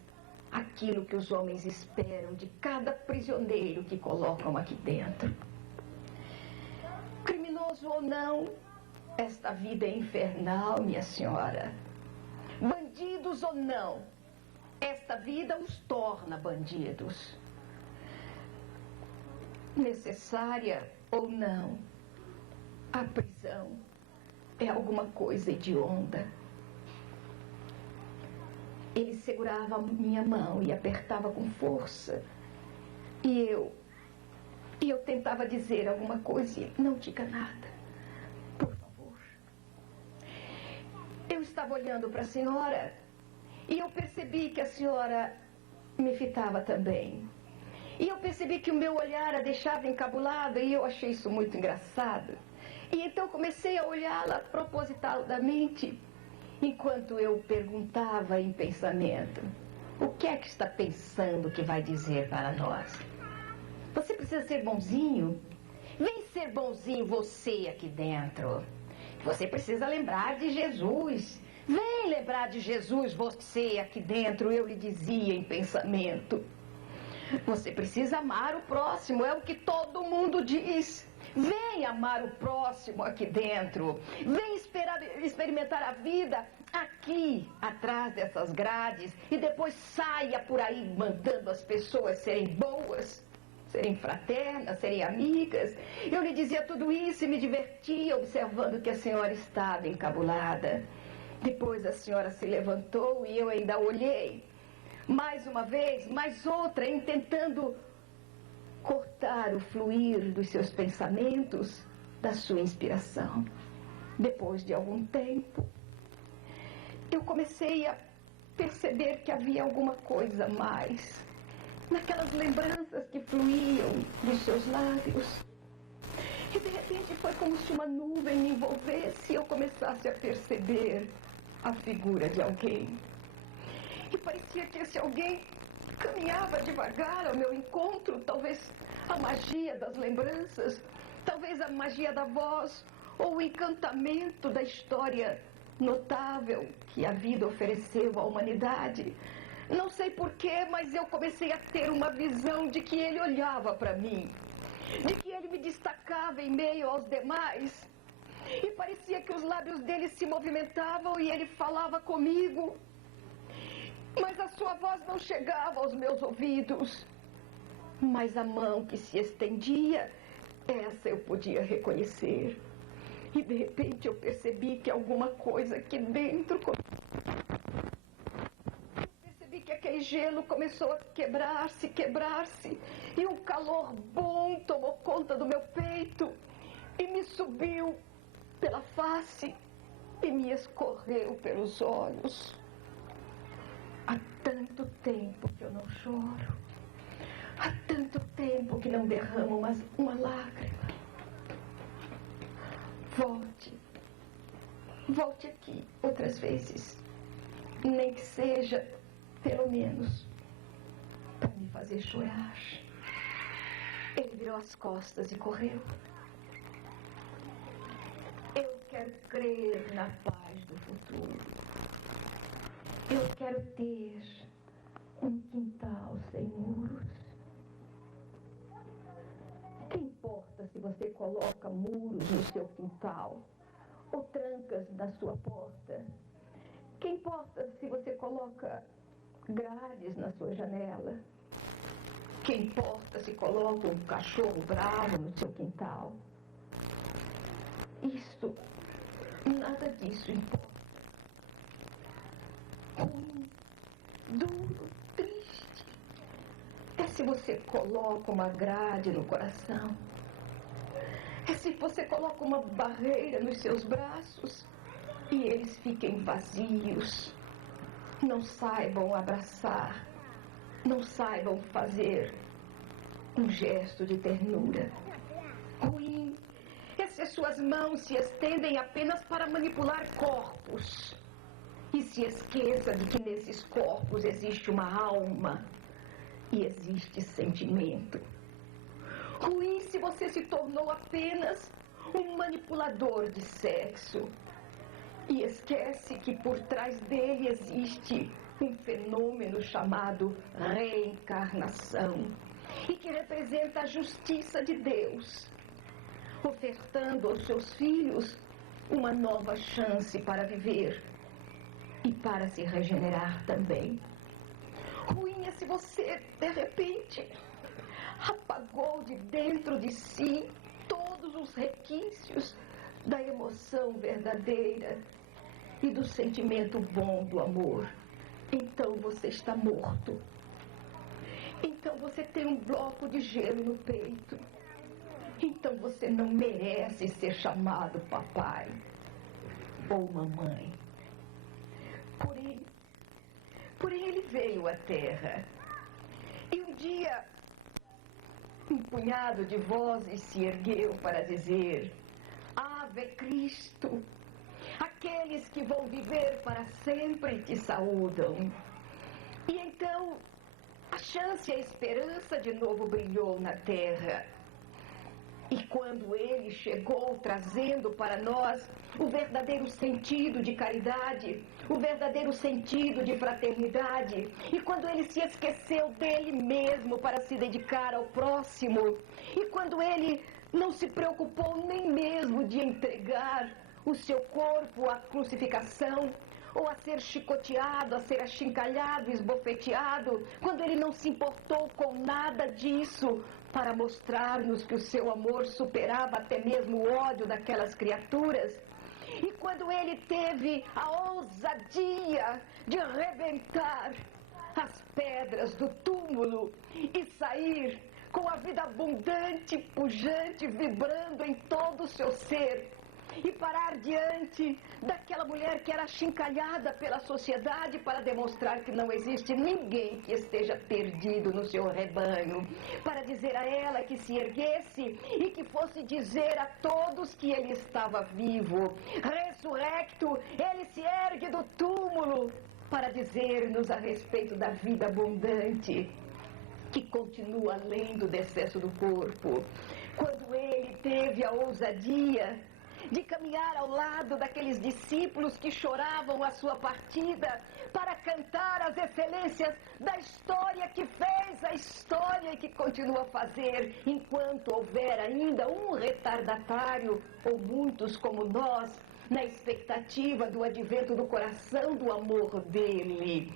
aquilo que os homens esperam de cada prisioneiro que colocam aqui dentro. Criminoso ou não, esta vida é infernal, minha senhora. Bandidos ou não, Esta vida os torna bandidos. Necessária ou não, a prisão é alguma coisa hedionda. Ele segurava a minha mão e apertava com força. E eu tentava dizer alguma coisa e não diga nada. Por favor. Eu estava olhando para a senhora e eu percebi que a senhora me fitava também. E eu percebi que o meu olhar a deixava encabulada e eu achei isso muito engraçado. E então comecei a olhá-la propositadamente, enquanto eu perguntava em pensamento: o que é que está pensando que vai dizer para nós? Você precisa ser bonzinho? Vem ser bonzinho você aqui dentro. Você precisa lembrar de Jesus. Vem lembrar de Jesus você aqui dentro, eu lhe dizia em pensamento. Você precisa amar o próximo, é o que todo mundo diz. Vem amar o próximo aqui dentro. Vem experimentar a vida aqui, atrás dessas grades. E depois saia por aí mandando as pessoas serem boas, serem fraternas, serem amigas. Eu lhe dizia tudo isso e me divertia observando que a senhora estava encabulada. Depois a senhora se levantou e eu ainda olhei. Mais uma vez, mais outra, tentando cortar o fluir dos seus pensamentos, da sua inspiração. Depois de algum tempo, eu comecei a perceber que havia alguma coisa a mais naquelas lembranças que fluíam dos seus lábios. E de repente foi como se uma nuvem me envolvesse e eu começasse a perceber a figura de alguém. E parecia que esse alguém caminhava devagar ao meu encontro, talvez a magia das lembranças, talvez a magia da voz, ou o encantamento da história notável que a vida ofereceu à humanidade. Não sei porquê, mas eu comecei a ter uma visão de que ele olhava para mim, de que ele me destacava em meio aos demais. E parecia que os lábios dele se movimentavam e ele falava comigo. Mas a sua voz não chegava aos meus ouvidos. Mas a mão que se estendia, essa eu podia reconhecer. E de repente eu percebi que alguma coisa aqui dentro... Percebi que aquele gelo começou a quebrar-se. E um calor bom tomou conta do meu peito. E me subiu pela face e me escorreu pelos olhos. Há tanto tempo que eu não choro. Há tanto tempo que não derramo uma lágrima. Volte aqui outras vezes. Nem que seja, pelo menos, para me fazer chorar. Ele virou as costas e correu. Eu quero crer na paz do futuro. Eu quero ter um quintal sem muros. Que importa se você coloca muros no seu quintal ou trancas na sua porta? Que importa se você coloca grades na sua janela? Que importa se coloca um cachorro bravo no seu quintal? Nada disso importa. Ruim, duro, triste. É se você coloca uma grade no coração. É se você coloca uma barreira nos seus braços e eles fiquem vazios. Não saibam abraçar. Não saibam fazer um gesto de ternura. Ruim é se as suas mãos se estendem apenas para manipular corpos. E se esqueça de que nesses corpos existe uma alma e existe sentimento. Ruim se você se tornou apenas um manipulador de sexo. E esquece que por trás dele existe um fenômeno chamado reencarnação. E que representa a justiça de Deus, ofertando aos seus filhos uma nova chance para viver. E para se regenerar também. você, de repente, apagou de dentro de si todos os requisitos da emoção verdadeira e do sentimento bom do amor. Então você está morto. Então você tem um bloco de gelo no peito. Então você não merece ser chamado papai ou mamãe. Porém ele veio à Terra. E um dia, um punhado de vozes se ergueu para dizer: Ave Cristo, aqueles que vão viver para sempre te saúdam. E então a chance e a esperança de novo brilhou na Terra. E quando ele chegou trazendo para nós o verdadeiro sentido de caridade, o verdadeiro sentido de fraternidade, e quando ele se esqueceu dele mesmo para se dedicar ao próximo, e quando ele não se preocupou nem mesmo de entregar o seu corpo à crucificação, ou a ser chicoteado, a ser achincalhado, esbofeteado, quando ele não se importou com nada disso, para mostrar-nos que o seu amor superava até mesmo o ódio daquelas criaturas. E quando ele teve a ousadia de rebentar as pedras do túmulo e sair com a vida abundante, pujante, vibrando em todo o seu ser, e parar diante daquela mulher que era achincalhada pela sociedade para demonstrar que não existe ninguém que esteja perdido no seu rebanho, para dizer a ela que se erguesse e que fosse dizer a todos que ele estava vivo. Ressurrecto, ele se ergue do túmulo para dizer-nos a respeito da vida abundante, que continua além do decesso do corpo. Quando ele teve a ousadia de caminhar ao lado daqueles discípulos que choravam a sua partida, para cantar as excelências da história que fez a história e que continua a fazer, enquanto houver ainda um retardatário, ou muitos como nós, na expectativa do advento do coração do amor dele.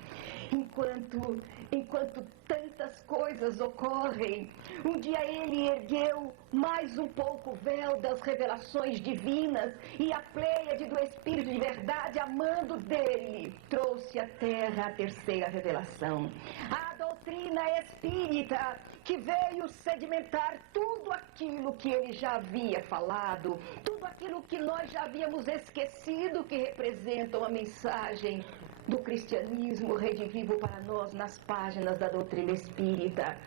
Enquanto tantas coisas ocorrem, um dia ele ergueu mais um pouco o véu das revelações divinas e a pleiade do Espírito de verdade, amando dele, trouxe à terra a terceira revelação. A doutrina espírita, que veio sedimentar tudo aquilo que ele já havia falado, tudo aquilo que nós já havíamos esquecido, que representam a mensagem do cristianismo redivivo para nós nas páginas da doutrina espírita.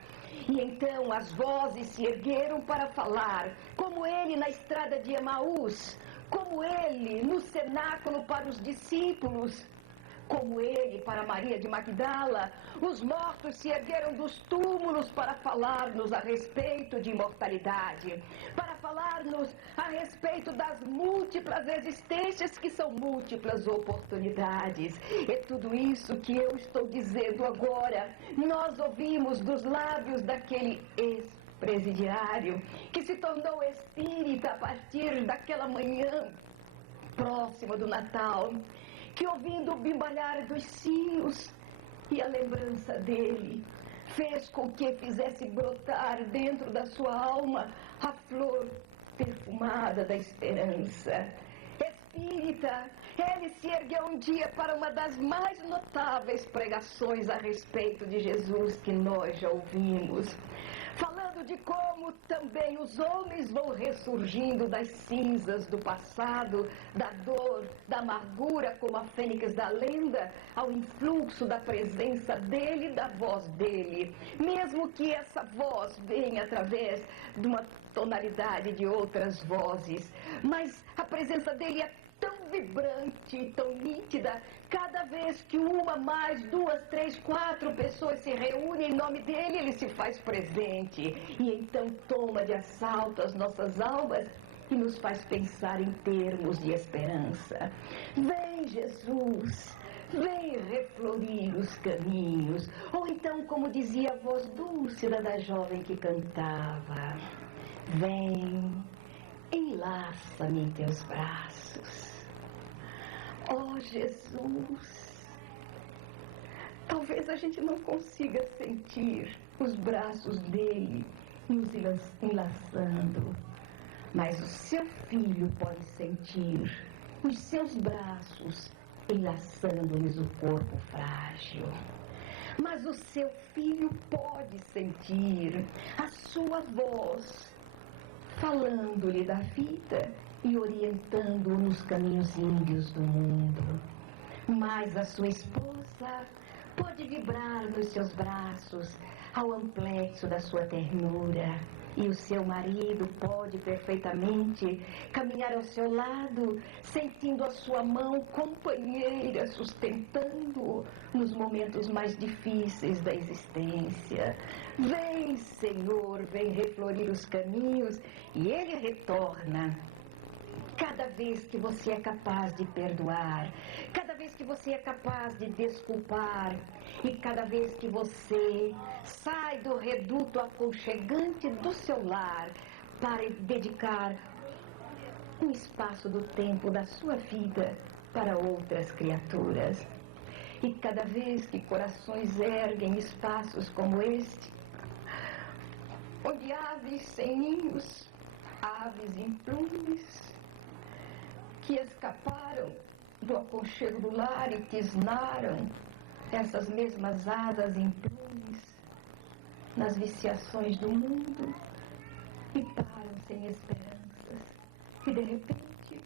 E então as vozes se ergueram para falar, como ele na estrada de Emaús, como ele no cenáculo para os discípulos, como ele para Maria de Magdala. Os mortos se ergueram dos túmulos para falar-nos a respeito de imortalidade, para falar-nos a respeito das múltiplas existências que são múltiplas oportunidades. É tudo isso que eu estou dizendo agora. Nós ouvimos dos lábios daquele ex-presidiário que se tornou espírita a partir daquela manhã próxima do Natal, que ouvindo o bimbalhar dos sinos e a lembrança dele, fez com que fizesse brotar dentro da sua alma a flor perfumada da esperança. Espírita, ele se ergueu um dia para uma das mais notáveis pregações a respeito de Jesus que nós já ouvimos, falando de como também os homens vão ressurgindo das cinzas do passado, da dor, da amargura, como a fênix da lenda, ao influxo da presença dele e da voz dele. Mesmo que essa voz venha através de uma tonalidade de outras vozes, mas a presença dele é tão vibrante, tão nítida, cada vez que uma, mais, duas, três, quatro pessoas se reúnem em nome dele, ele se faz presente. E então toma de assalto as nossas almas e nos faz pensar em termos de esperança. Vem, Jesus, vem reflorir os caminhos. Ou então, como dizia a voz dúlcida da jovem que cantava, vem, enlaça-me em teus braços. Oh, Jesus, Talvez a gente não consiga sentir os braços dele nos enlaçando, mas o seu filho pode sentir os seus braços enlaçando-lhes o corpo frágil. Mas o seu filho pode sentir a sua voz falando-lhe da vida e orientando-o nos caminhos índios do mundo. Mas a sua esposa pode vibrar nos seus braços ao amplexo da sua ternura. E o seu marido pode perfeitamente caminhar ao seu lado, sentindo a sua mão companheira, sustentando-o nos momentos mais difíceis da existência. Vem, Senhor, vem reflorir os caminhos, e Ele retorna. Cada vez que você é capaz de perdoar, cada vez que você é capaz de desculpar, e cada vez que você sai do reduto aconchegante do seu lar para dedicar um espaço do tempo da sua vida para outras criaturas. E cada vez que corações erguem espaços como este, onde aves sem ninhos, aves em plumes, que escaparam do aconchego do lar e tisnaram essas mesmas asas em plumes nas viciações do mundo e param sem esperanças. E de repente,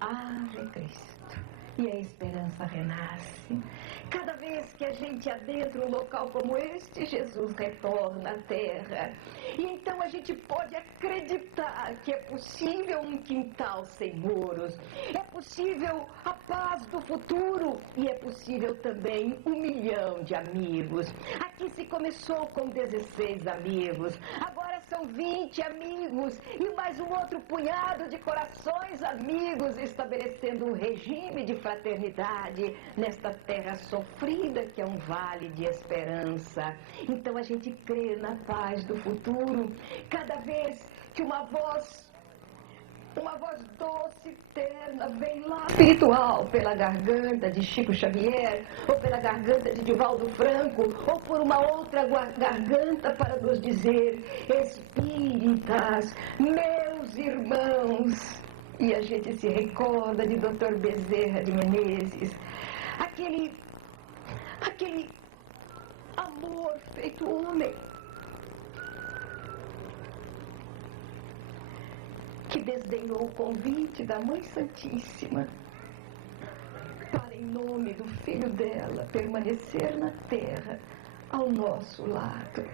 haja Cristo e a esperança renasce. Cada vez que a gente adentra um local como este, Jesus retorna à terra. E então a gente pode acreditar que é possível um quintal sem muros, é possível a paz do futuro e é possível também 1 milhão de amigos. Aqui se começou com 16 amigos, agora são 20 amigos e mais um outro punhado de corações amigos, estabelecendo um regime de fraternidade nesta terra sofrida que é um vale de esperança. Então a gente crê na paz do futuro. Cada vez que uma voz doce, terna, vem lá espiritual pela garganta de Chico Xavier, ou pela garganta de Divaldo Franco, ou por uma outra garganta para nos dizer: espíritas, meus irmãos. E a gente se recorda de Dr. Bezerra de Menezes, aquele amor feito homem, que desdenhou o convite da Mãe Santíssima para, em nome do Filho dela, permanecer na terra ao nosso lado.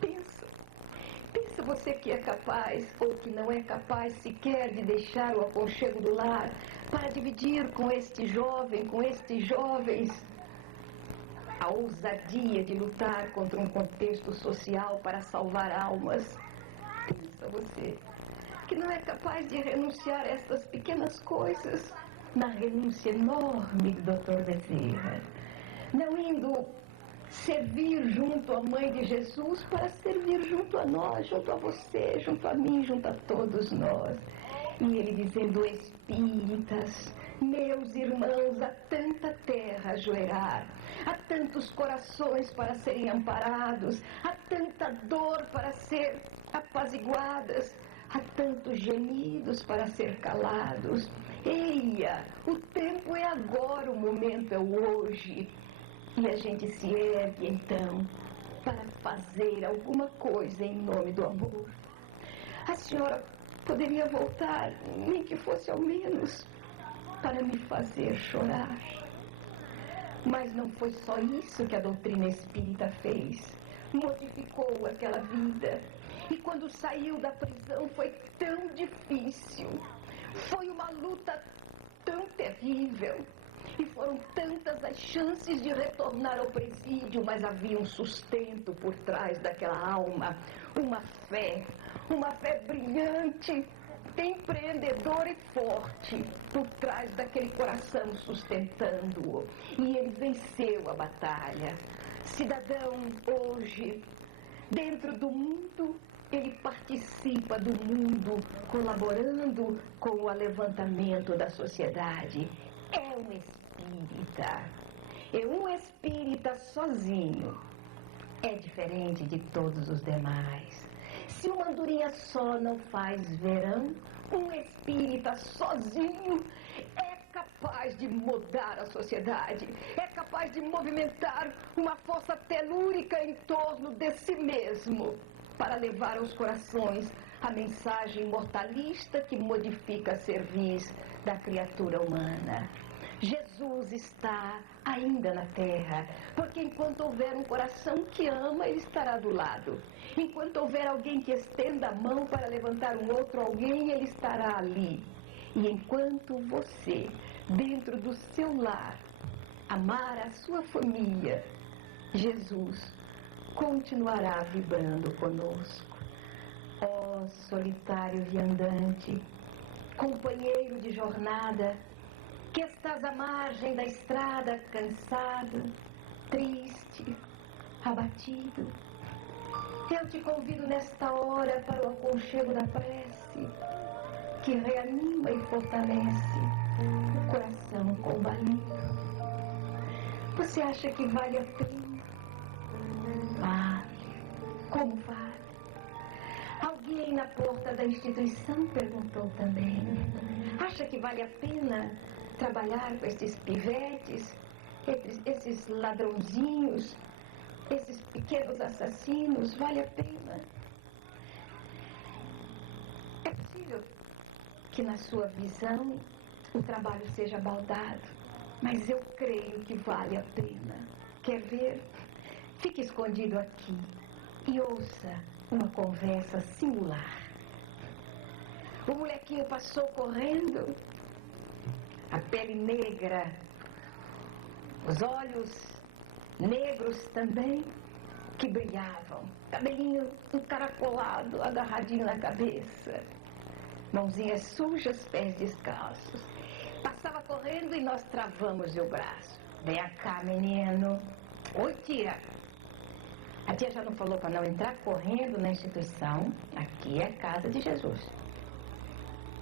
Pensa você que é capaz ou que não é capaz sequer de deixar o aconchego do lar para dividir com este jovem, com estes jovens, a ousadia de lutar contra um contexto social para salvar almas. Pensa você que não é capaz de renunciar a estas pequenas coisas na renúncia enorme do Dr. Bezerra, não indo servir junto à Mãe de Jesus para servir junto a nós, junto a você, junto a mim, junto a todos nós. E ele dizendo: espíritas, meus irmãos, há tanta terra a joelhar, há tantos corações para serem amparados, há tanta dor para ser apaziguadas, há tantos gemidos para ser calados. Eia, o tempo é agora, o momento é o hoje. E a gente se ergue, então, para fazer alguma coisa em nome do amor. A senhora poderia voltar, nem que fosse ao menos, para me fazer chorar. Mas não foi só isso que a doutrina espírita fez. Modificou aquela vida. E quando saiu da prisão foi tão difícil. Foi uma luta tão terrível. E foram tantas as chances de retornar ao presídio, mas havia um sustento por trás daquela alma. Uma fé brilhante, empreendedora e forte, por trás daquele coração sustentando-o. E ele venceu a batalha. Cidadão, hoje, dentro do mundo, ele participa do mundo, colaborando com o alevantamento da sociedade. É um espírita. E um espírita sozinho é diferente de todos os demais. Se uma andorinha só não faz verão, um espírita sozinho é capaz de mudar a sociedade, é capaz de movimentar uma força telúrica em torno de si mesmo, para levar aos corações a mensagem mortalista que modifica a cerviz da criatura humana. Jesus está ainda na terra, porque enquanto houver um coração que ama, ele estará do lado. Enquanto houver alguém que estenda a mão para levantar um outro alguém, ele estará ali. E enquanto você, dentro do seu lar, amar a sua família, Jesus continuará vibrando conosco. Ó solitário viandante, companheiro de jornada, que estás à margem da estrada, cansado, triste, abatido. Eu te convido nesta hora para o aconchego da prece, que reanima e fortalece o coração combalido. Você acha que vale a pena? Vale. Como vale? Alguém na porta da instituição perguntou também. Acha que vale a pena trabalhar com esses pivetes, esses ladrãozinhos, esses pequenos assassinos? Vale a pena? É possível que na sua visão o trabalho seja baldado, mas eu creio que vale a pena. Quer ver? Fique escondido aqui e ouça uma conversa singular. O molequinho passou correndo, a pele negra, os olhos negros também, que brilhavam, cabelinho encaracolado, agarradinho na cabeça, mãozinhas sujas, pés descalços. Passava correndo e nós travamos o braço. Vem cá, menino. Oi, tia. A tia já não falou para não entrar correndo na instituição? Aqui é a casa de Jesus.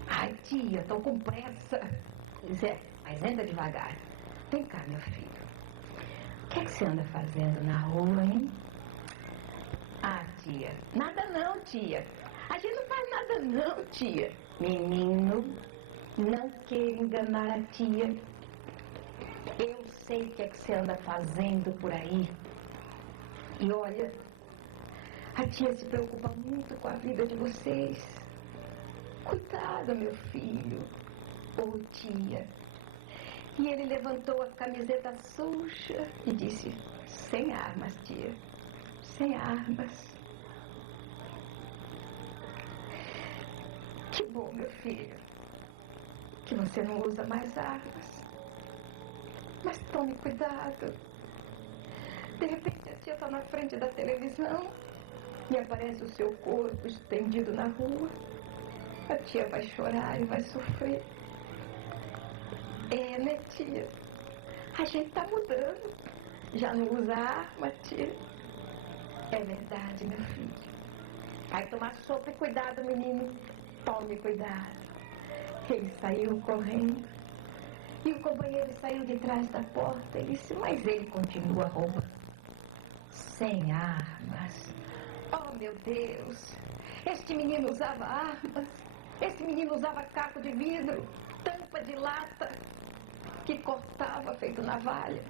Ai, tia, estou com pressa. Pois é, mas anda devagar. Vem cá, meu filho. O que é que você anda fazendo na rua, hein? Ah, tia. Nada não, tia. A gente não faz nada não, tia. Menino, não queira enganar a tia. Eu sei o que é que você anda fazendo por aí. E olha, a tia se preocupa muito com a vida de vocês. Cuidado, meu filho. Ô, tia. E ele levantou a camiseta suja e disse: sem armas, tia. Sem armas. Que bom, meu filho, que você não usa mais armas. Mas tome cuidado. De repente a tia está na frente da televisão e aparece o seu corpo estendido na rua. A tia vai chorar e vai sofrer. É, né, tia? A gente está mudando. Já não usa arma, tia. É verdade, meu filho. Vai tomar sopa e cuidado, menino. Tome cuidado. Ele saiu correndo. E o companheiro saiu de trás da porta e disse: mas ele continua roubando. Sem armas. Oh, meu Deus. Este menino usava armas. Este menino usava caco de vidro, tampa de lata, que cortava feito navalha.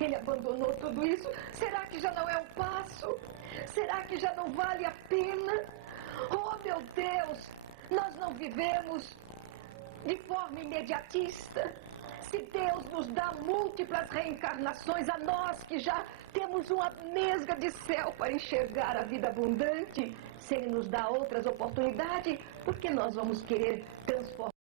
Ele abandonou tudo isso. Será que já não é um passo? Será que já não vale a pena? Oh, meu Deus, nós não vivemos de forma imediatista. Se Deus nos dá múltiplas reencarnações, a nós que já temos uma nesga de céu para enxergar a vida abundante, se Ele nos dá outras oportunidades, por que nós vamos querer transformar